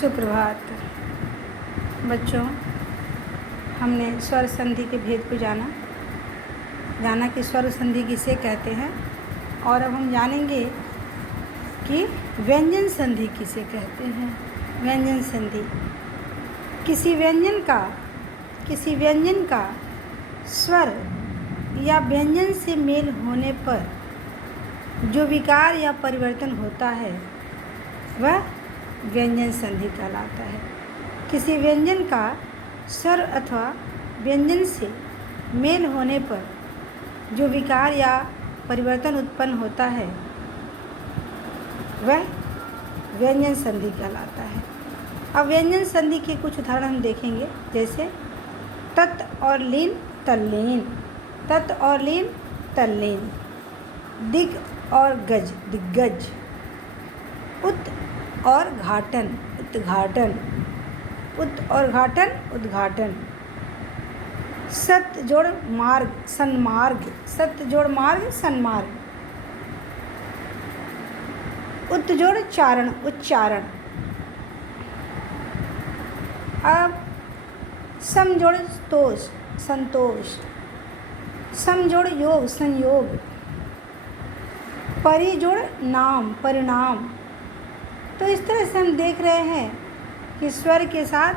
सुप्रभात बच्चों। हमने स्वर संधि के भेद को जाना कि स्वर संधि किसे कहते हैं, और अब हम जानेंगे कि व्यंजन संधि किसे कहते हैं। व्यंजन संधि किसी व्यंजन का स्वर या व्यंजन से मेल होने पर जो विकार या परिवर्तन होता है वह व्यंजन संधि कहलाता है। किसी व्यंजन का स्वर अथवा व्यंजन से मेल होने पर जो विकार या परिवर्तन उत्पन्न होता है वह व्यंजन संधि कहलाता है। अब व्यंजन संधि के कुछ उदाहरण हम देखेंगे, जैसे तत् और लीन तल्लीन, तत् और लीन तल्लीन, दिग और गज दिग्गज, उत और घाटन उत्घाटन, उत और घाटन उद्घाटन, सत जोड़ मार्ग सन्मार्ग, सत जोड़ मार्ग सन्मार्ग, उत जोड़ चारण उच्चारण। अब सम जोड़ तोष संतोष, सम जोड़ योग संयोग, परि जोड़ नाम परिणाम। तो इस तरह से हम देख रहे हैं कि स्वर के साथ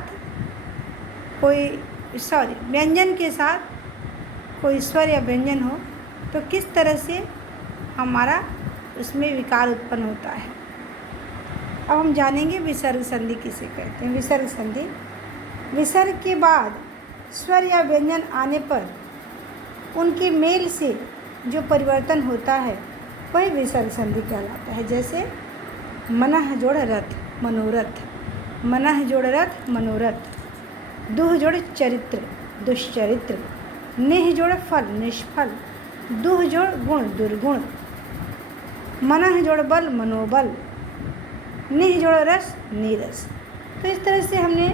व्यंजन के साथ कोई स्वर या व्यंजन हो तो किस तरह से हमारा उसमें विकार उत्पन्न होता है। अब हम जानेंगे विसर्ग संधि किसे कहते हैं। विसर्ग संधि, विसर्ग के बाद स्वर या व्यंजन आने पर उनके मेल से जो परिवर्तन होता है वही विसर्ग संधि कहलाता है। जैसे मनः जोड़ रथ मनोरथ, मनः जोड़ रथ मनोरथ, दुह जोड़ चरित्र दुष्चरित्र, निह जोड़ फल निष्फल, दुह जोड़ गुण दुर्गुण, मनः जोड़ बल मनोबल, निह जोड़ रस नीरस। तो इस तरह से हमने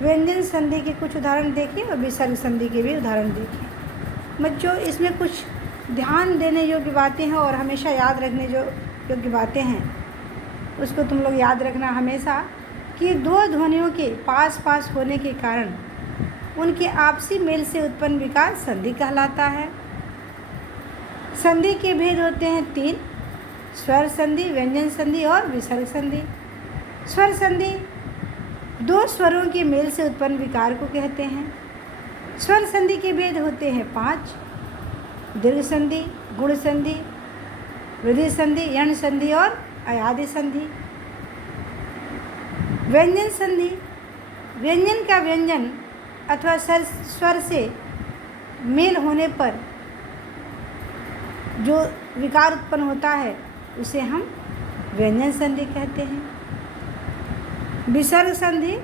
व्यंजन संधि के कुछ उदाहरण देखे और विसर्ग संधि के भी उदाहरण देखे। बच्चों, इसमें कुछ ध्यान देने योग्य बातें हैं और हमेशा याद रखने जो योग्य बातें हैं उसको तुम लोग याद रखना हमेशा, कि दो ध्वनियों के पास पास होने के कारण उनके आपसी मेल से उत्पन्न विकार संधि कहलाता है। संधि के भेद होते हैं 3: स्वर संधि, व्यंजन संधि और विसर्ग संधि। स्वर संधि दो स्वरों के मेल से उत्पन्न विकार को कहते हैं। स्वर संधि के भेद होते हैं 5: दीर्घ संधि, गुण संधि, वृद्धि संधि, यण संधि और अयादि संधि। व्यंजन संधि, व्यंजन का व्यंजन अथवा स्वर से मेल होने पर जो विकार उत्पन्न होता है उसे हम व्यंजन संधि कहते हैं। विसर्ग संधि,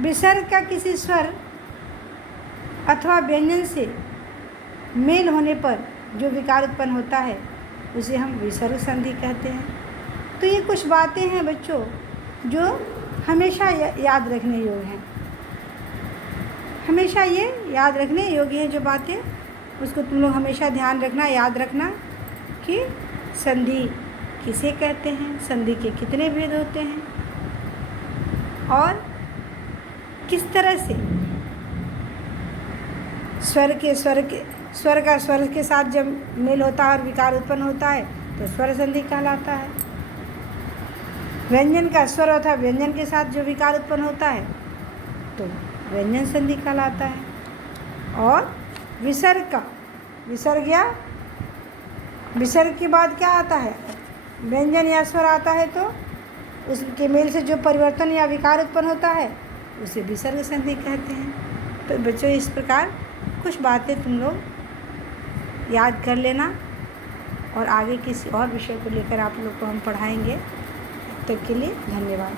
विसर्ग का किसी स्वर अथवा व्यंजन से मेल होने पर जो विकार उत्पन्न होता है उसे हम विसर्ग संधि कहते हैं। तो ये कुछ बातें हैं बच्चों जो हमेशा याद रखने योग्य हैं। हमेशा ये याद रखने योग्य है जो बातें, उसको तुम लोग हमेशा ध्यान रखना, याद रखना कि संधि किसे कहते हैं, संधि के कितने भेद होते हैं और किस तरह से स्वर का स्वर के साथ जब मेल होता है और विकार उत्पन्न होता है तो स्वर संधि कहलाता है। व्यंजन का स्वर अथवा व्यंजन के साथ जो विकार उत्पन्न होता है तो व्यंजन संधि कहलाता है। और विसर्ग के बाद क्या आता है, व्यंजन या स्वर आता है तो उसके मेल से जो परिवर्तन या विकार उत्पन्न होता है उसे विसर्ग संधि कहते हैं। तो बच्चों, इस प्रकार कुछ बातें तुम लोग याद कर लेना और आगे किसी और विषय को लेकर आप लोग को हम पढ़ाएंगे। तब तक के लिए धन्यवाद।